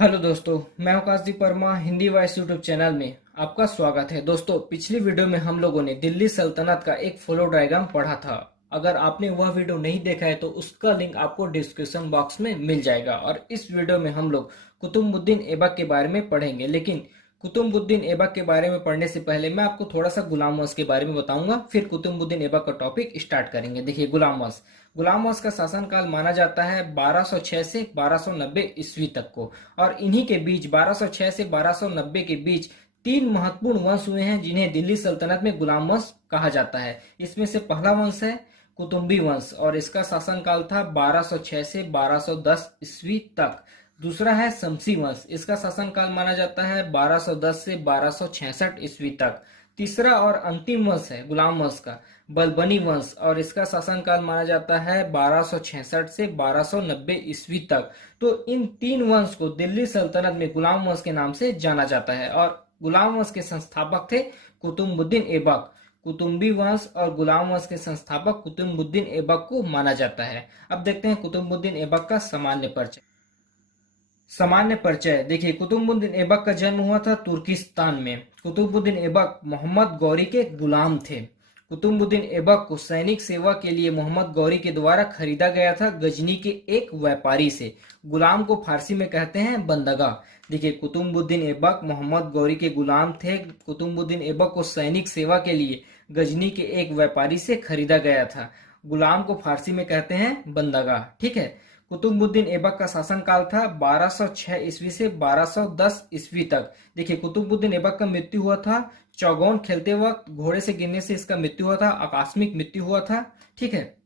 Hello दोस्तों, मैं हूं Kashdeep Verma. Hindi voice YouTube channel में आपका स्वागत है। दोस्तों, पिछली वीडियो में हम लोगों ने दिल्ली सल्तनत का एक फ्लो डायग्राम पढ़ा था। अगर आपने वह वीडियो नहीं देखा है तो उसका लिंक आपको डिस्क्रिप्शन बॉक्स में मिल जाएगा। और इस वीडियो में हम लोग कुतुबुद्दीन ऐबक के बारे में पढ़ेंगे। लेकिन कुतुबुद्दीन ऐबक के बारे में पढ़ने से पहले मैं आपको थोड़ा सा गुलाम वंश के बारे में बताऊंगा, फिर कुतुबुद्दीन ऐबक का टॉपिक स्टार्ट करेंगे। देखिए, गुलाम वंश का शासनकाल माना जाता है 1206 से 1290 ईस्वी तक को। और इन्हीं के बीच 1206 से 1290 के बीच तीन महत्वपूर्ण वंश हुए हैं जिन्हें दिल्ली सल्तनत में गुलाम वंश कहा जाता है। इसमें से पहला वंश है कुतुम्बी वंश और इसका शासनकाल था 1206 से 1210 ईस्वी तक। दूसरा है शमसी वंश, इसका शासनकाल माना जाता है 1210 से 1266 ईस्वी तक। तीसरा और अंतिम वंश है गुलाम वंश का बलबनी वंश और इसका शासनकाल माना जाता है 1266 से 1290 ईस्वी तक। तो इन तीन वंश को दिल्ली सल्तनत में गुलाम वंश के नाम से जाना जाता है और गुलाम वंश के संस्थापक थे कुतुबुद्दीन ऐबक। कुतुम्बी वंश और गुलाम वंश के संस्थापक कुतुबुद्दीन ऐबक को माना जाता है। अब देखते हैं कुतुबुद्दीन ऐबक का सामान्य परिचय। देखिए, कुतुबुद्दीन ऐबक का जन्म हुआ था तुर्किस्तान में। कुतुबुद्दीन ऐबक मोहम्मद गौरी के गुलाम थे। कुतुबुद्दीन ऐबक को सैनिक सेवा के लिए मोहम्मद गौरी के द्वारा खरीदा गया था गजनी के एक व्यापारी से। गुलाम को फारसी में कहते हैं बंदगा। देखिए, कुतुबुद्दीन ऐबक मोहम्मद गौरी के गुलाम थे। कुतुबुद्दीन ऐबक को सैनिक सेवा के लिए गजनी के एक व्यापारी से खरीदा गया था। गुलाम को फारसी में कहते हैं बंदगा। ठीक है। कुतुबुद्दीन ऐबक का शासनकाल था 1206 ईस्वी से 1210 ईस्वी तक। देखिए, कुतुबुद्दीन ऐबक का मृत्यु हुआ था चौगोन खेलते वक्त, घोड़े से गिरने से इसका मृत्यु हुआ था, आकस्मिक मृत्यु हुआ था। ठीक है।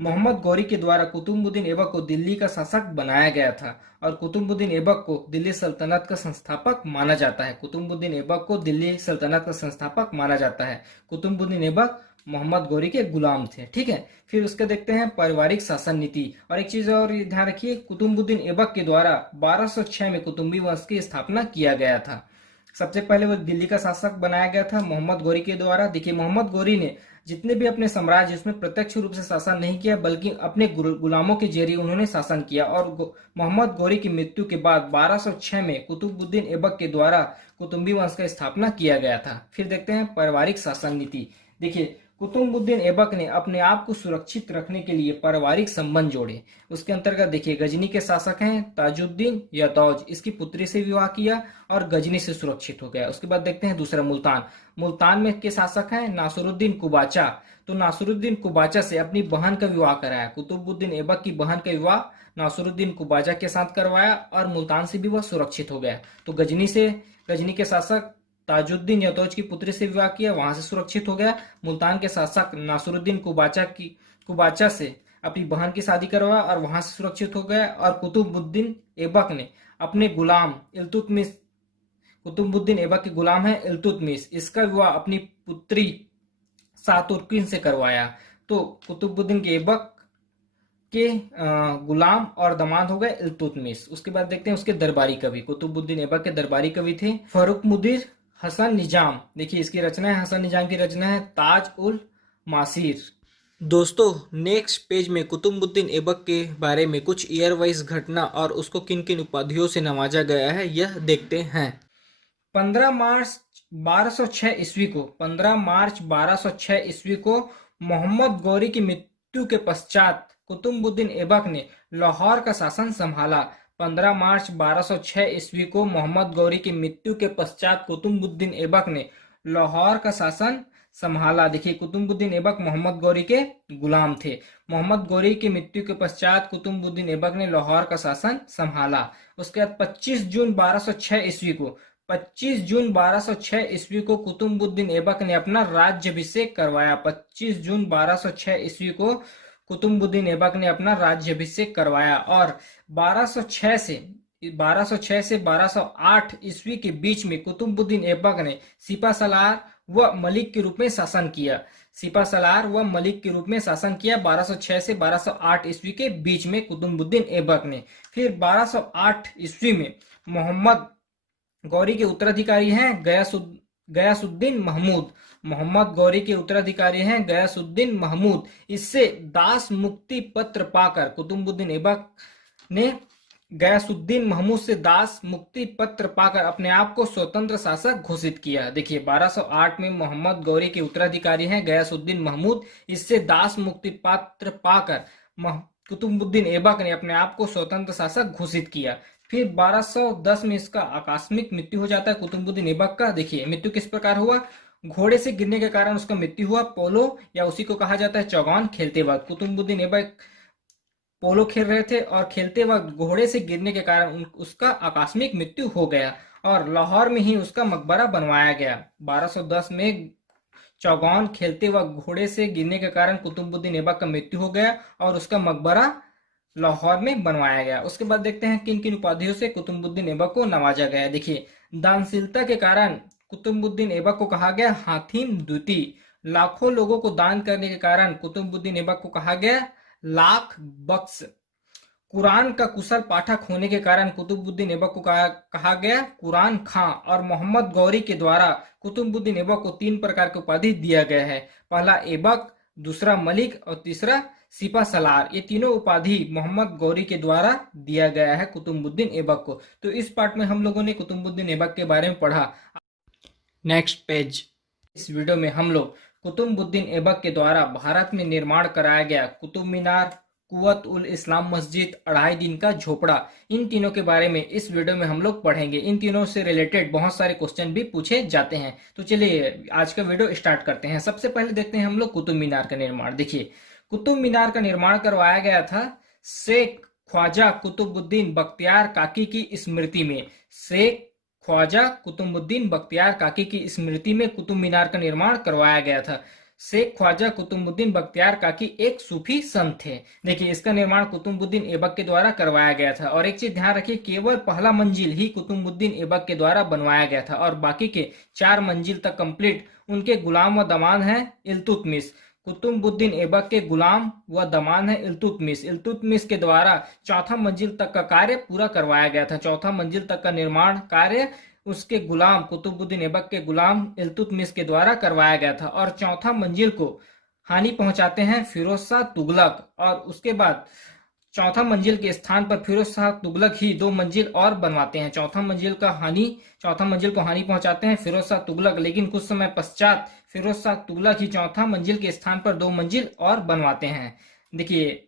मोहम्मद गौरी के द्वारा कुतुबुद्दीन ऐबक को दिल्ली का शासक बनाया गया था और कुतुबुद्दीन ऐबक को दिल्ली सल्तनत का संस्थापक माना जाता है। कुतुबुद्दीन ऐबक को दिल्ली सल्तनत का संस्थापक माना जाता है। कुतुबुद्दीन ऐबक मोहम्मद गौरी के गुलाम थे। ठीक है। फिर उसके देखते हैं पारिवारिक शासन नीति। और एक चीज और ध्यान रखिए, कुतुबुद्दीन ऐबक के द्वारा 1206 में कुतुम्बी वंश की स्थापना किया गया था। सबसे पहले वो दिल्ली का शासक बनाया गया था मोहम्मद गौरी के द्वारा। देखिए, मोहम्मद गौरी ने जितने भी अपने साम्राज्य उसमें प्रत्यक्ष रूप से शासन नहीं किया बल्कि अपने गुलामों के जरिए उन्होंने शासन किया। और मोहम्मद गौरी की मृत्यु के बाद 1206 में कुतुबुद्दीन ऐबक के द्वारा कुतुम्बी वंश का स्थापना किया गया था। फिर देखते हैं पारिवारिक शासन नीति। देखिए, कुतुबुद्दीन ऐबक ने अपने आप को सुरक्षित रखने के लिए पारिवारिक संबंध जोड़े। उसके अंतर्गत देखिए, गजनी के शासक हैं ताजुद्दीन यादौज, इसकी पुत्री से विवाह किया और गजनी से सुरक्षित हो गया। उसके बाद देखते हैं दूसरा मुल्तान। मुल्तान में के शासक हैं नासरुद्दीन कुबाचा। तो नासरुद्दीन कुबाचा से अपनी बहन का विवाह कराया। कुतुबुद्दीन ऐबक की बहन का विवाह नासरुद्दीन कुबाचा के साथ करवाया और मुल्तान से भी वह सुरक्षित हो गया। तो गजनी के शासक ताजुद्दीन यतौज की पुत्री से विवाह किया, वहां से सुरक्षित हो गया। मुल्तान के शासक नासरुद्दीन कुबाचा से अपनी बहन की शादी करवाया और वहां से सुरक्षित हो गया। और कुतुबुद्दीन ऐबक ने अपने गुलाम इल्तुतमिश, कुतुबुद्दीन ऐबक के गुलाम है इल्तुतमिश, इसका विवाह अपनी पुत्री सातुर्किन से करवाया। तो कुतुबुद्दीन के ऐबक के गुलाम और दामाद हो गए इल्तुतमिश। उसके बाद देखते हैं उसके दरबारी कवि। कुतुबुद्दीन ऐबक के दरबारी कवि थे फर्रुख मुदीर हसन निजाम। देखिए, इसकी रचना है, हसन निजाम की रचना है ताज उल मासीर। दोस्तों, नेक्स्ट पेज में कुतुबुद्दीन ऐबक के बारे में कुछ ईयर वाइज घटना और उसको किन किन उपाधियों से नवाजा गया है यह देखते हैं। 15 मार्च 1206 ईस्वी को 15 मार्च 1206 ईस्वी को मोहम्मद गौरी की मृत्यु के पश्चात कुतुबुद्दीन ऐबक ने लाहौर का शासन संभाला। 15 मार्च 1206 ईस्वी को मोहम्मद गौरी की मृत्यु के पश्चात कुतुबुद्दीन ऐबक ने लाहौर का शासन संभाला। देखिए, कुतुबुद्दीन ऐबक मोहम्मद गौरी के गुलाम थे। मोहम्मद गौरी की मृत्यु के पश्चात कुतुबुद्दीन ऐबक ने लाहौर का शासन संभाला। उसके बाद 25 जून 1206 ईस्वी को 25 जून 1206 ईस्वी को कुतुबुद्दीन ऐबक ने अपना राज्याभिषेक करवाया। 25 जून 1206 ईस्वी को कुतुबुद्दीन ऐबक ने अपना राज्याभिषेक करवाया और 1206 से 1208 ईस्वी के बीच में कुतुबुद्दीन ऐबक ने सिपा-सलार व मलिक के रूप में शासन किया। 1206 से 1208 ईस्वी के बीच में कुतुबुद्दीन ऐबक ने। फिर 1208 ईस्वी में मोहम्मद गौरी के उत्तराधिकारी हैं गयासुद्दीन महमूद। मोहम्मद गौरी के उत्तराधिकारी हैं गयासुद्दीन महमूद। इससे दास मुक्ति पत्र पाकर कुतुबुद्दीन ऐबक ने गयासुद्दीन महमूद से दास मुक्ति पत्र पाकर अपने आप को स्वतंत्र शासक घोषित किया। देखिए 1208 में मोहम्मद गौरी के उत्तराधिकारी हैं गयासुद्दीन महमूद। इससे दास मुक्ति पत्र पाकर कुतुबुद्दीन ऐबक ने अपने आप को स्वतंत्र शासक घोषित किया। फिर 1210 में इसका आकस्मिक मृत्यु हो जाता है कुतुबुद्दीन ऐबक का। देखिए मृत्यु किस प्रकार हुआ, घोड़े से गिरने के कारण उसका मृत्यु हुआ। पोलो या उसी को कहा जाता है चौगान खेलते वक्त कुतुबुद्दीन ऐबक पोलो खेल रहे थे और खेलते वक्त घोड़े से गिरने के कारण उसका आकस्मिक मृत्यु हो गया और लाहौर में ही उसका मकबरा बनवाया गया। 1210 में चौगान खेलते वक्त घोड़े से गिरने के कारण कुतुबुद्दीन ऐबक का मृत्यु हो गया और उसका मकबरा लाहौर में बनवाया गया। उसके बाद देखते हैं किन किन उपाधियों से कुतुबुद्दीन ऐबक को नवाजा गया। देखिए दानशीलता के कारण कुतुबुद्दीन ऐबक को कहा गया हातिम द्वितीय। लाखों लोगों को दान करने के कारण कुतुबुद्दीन ऐबक को कहा गया लाख बख्श। कुरान का कुशल पाठक होने के कारण कुतुबुद्दीन ऐबक को कहा गया कुरान खां। और मोहम्मद गौरी के द्वारा कुतुबुद्दीन ऐबक को 3 प्रकार की उपाधि दिया गया है। पहला ऐबक, दूसरा मलिक और तीसरा सिपा सलार। ये तीनों उपाधि मोहम्मद गौरी के द्वारा दिया गया है कुतुबुद्दीन ऐबक को। तो इस पार्ट में हम लोगों ने कुतुबुद्दीन ऐबक के बारे में पढ़ा। Next page. इस वीडियो में हम लोग कुतुबुद्दीन ऐबक के द्वारा भारत में निर्माण कराया गया कुतुब मीनार, कुव्वत उल इस्लाम मस्जिद, 2.5 दिन का झोपड़ा, इन तीनों के बारे में इस वीडियो में हम लोग पढ़ेंगे। इन तीनों से रिलेटेड बहुत सारे क्वेश्चन भी पूछे जाते हैं। तो चलिए आज का वीडियो स्टार्ट करते हैं। सबसे पहले देखते हैं हम लोग कुतुब मीनार का निर्माण। देखिए कुतुब मीनार का निर्माण करवाया गया था शेख ख्वाजा कुतुबुद्दीन बख्तियार काकी की स्मृति में। शेख ख्वाजा कुतुबुद्दीन बख्तियार काकी की स्मृति में कुतुब मीनार का निर्माण करवाया गया था। शेख ख्वाजा कुतुबुद्दीन बख्तियार काकी एक सूफी संत थे। देखिए इसका निर्माण कुतुबुद्दीन ऐबक के द्वारा करवाया गया था। और एक चीज ध्यान रखिए, केवल पहला मंजिल ही कुतुबुद्दीन ऐबक के द्वारा बनवाया गया था और बाकी के 4 मंजिल तक कंप्लीट उनके गुलाम व दमान है इल्तुतमिश। कुतुबुद्दीन ऐबक के गुलाम व दमान है इल्तुतमिश। इल्तुतमिश के द्वारा 4था मंजिल तक का कार्य पूरा करवाया गया था। 4था मंजिल तक का निर्माण कार्य उसके गुलाम कुतुबुद्दीन ऐबक के गुलाम इल्तुतमिश के द्वारा करवाया गया था। और 4था मंजिल को हानि पहुंचाते हैं फिरोज शाह तुगलक। और उसके बाद 4था मंजिल के स्थान पर फिरोज शाह तुगलक ही 2 मंजिल और बनवाते हैं। 4था मंजिल को हानि पहुंचाते हैं फिरोज शाह तुगलक, लेकिन कुछ समय पश्चात फिरोज शाह तुगलक ही 4था मंजिल के स्थान पर 2 मंजिल और बनवाते हैं। देखिए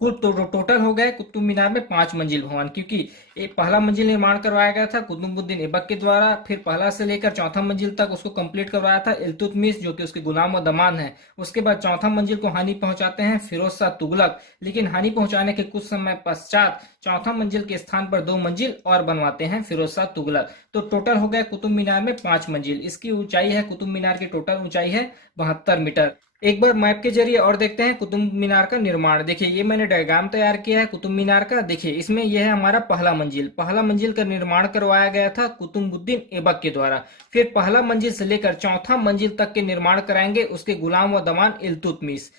कुल टोटल हो गए कुतुब मीनार में 5 मंजिल भवन, क्योंकि एक पहला मंजिल निर्माण करवाया गया था कुतुबुद्दीन ऐबक के द्वारा। फिर पहला से लेकर 4था मंजिल तक उसको कंप्लीट करवाया था इल्तुतमिश, जो कि उसके गुलाम और दमान है। उसके बाद 4था मंजिल को हानि पहुंचाते हैं फिरोज शाह तुगलक, लेकिन हानि पहुंचाने के कुछ समय पश्चात 4था मंजिल के स्थान पर 2 मंजिल और बनवाते हैं फिरोज शाह तुगलक। तो टोटल हो गया कुतुब मीनार में 5 मंजिल। इसकी ऊंचाई है, कुतुब मीनार की टोटल ऊंचाई है 72 मीटर। एक बार मैप के जरिए और देखते हैं कुतुब मीनार का निर्माण। देखिए ये मैंने डायग्राम तैयार किया है कुतुब मीनार का। देखिए इसमें यह है हमारा पहला मंजिल। पहला मंजिल का निर्माण करवाया गया था कुतुबुद्दीन ऐबक के द्वारा। फिर पहला मंजिल से लेकर 4था मंजिल तक के निर्माण कराएंगे उसके गुलाम व दमान इल्तुतमिश।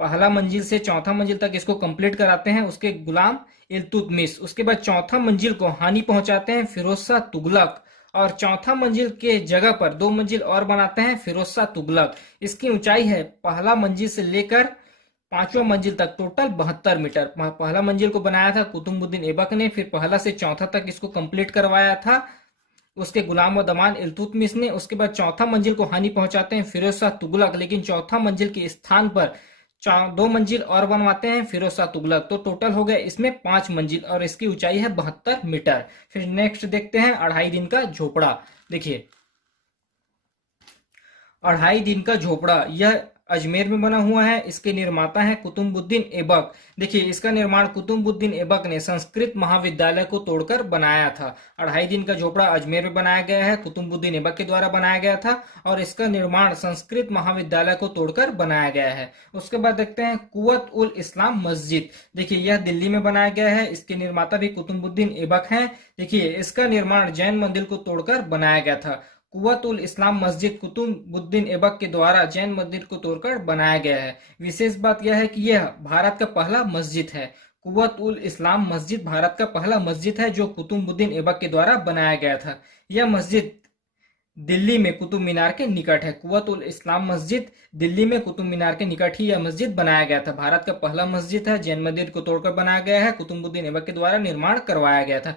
पहला मंजिल से 4था मंजिल तक इसको कंप्लीट कराते हैं उसके गुलाम इल्तुतमिश। उसके बाद 4था मंजिल को हानि पहुंचाते हैं फिरोज शाह तुगलक और 4था मंजिल के जगह पर 2 मंजिल और बनाते हैं फिरोज शाह तुगलक। इसकी ऊंचाई है पहला मंजिल से लेकर 5वां मंजिल तक टोटल 72 मीटर। पहला मंजिल को बनाया था कुतुबुद्दीन ऐबक ने, फिर पहला से 4था तक इसको कंप्लीट करवाया था उसके गुलाम व दमान इल्तुतमिश ने। उसके बाद 4था मंजिल को हानि पहुंचाते हैं फिरोज शाह तुगलक, लेकिन 4था मंजिल के स्थान पर 2 मंजिल और बनवाते हैं फिरोज शाह तुगलक। तो टोटल हो गया इसमें 5 मंजिल और इसकी ऊंचाई है 72 मीटर। फिर नेक्स्ट देखते हैं 2.5 दिन का झोपड़ा। देखिए 2.5 दिन का झोपड़ा यह अजमेर में बना हुआ है। इसके निर्माता है कुतुबुद्दीन ऐबक। देखिए इसका निर्माण कुतुबुद्दीन ऐबक ने संस्कृत महाविद्यालय को तोड़कर बनाया था। 2.5 दिन का झोपड़ा अजमेर में बनाया गया है, कुतुबुद्दीन ऐबक के द्वारा बनाया गया था और इसका निर्माण संस्कृत महाविद्यालय को तोड़कर बनाया गया है। उसके बाद देखते हैं कुव्वत उल इस्लाम मस्जिद। देखिए यह दिल्ली में बनाया गया है। इसके निर्माता भी कुतुबुद्दीन ऐबक हैं। देखिए इसका निर्माण जैन मंदिर को तोड़कर बनाया गया था। कुव्वत उल इस्लाम मस्जिद कुतुबुद्दीन ऐबक के द्वारा जैन मंदिर को तोड़कर बनाया गया है। विशेष बात यह है कि यह भारत का पहला मस्जिद है। कुव्वत उल इस्लाम मस्जिद भारत का पहला मस्जिद है जो कुतुबुद्दीन ऐबक के द्वारा बनाया गया था। यह मस्जिद दिल्ली में कुतुब मीनार के निकट है। कुव्वतुल इस्लाम मस्जिद दिल्ली में कुतुब मीनार के निकट ही यह मस्जिद बनाया गया था। भारत का पहला मस्जिद है। जैन मंदिर को तोड़कर बनाया गया है। कुतुबुद्दीन ऐबक के द्वारा निर्माण करवाया गया था।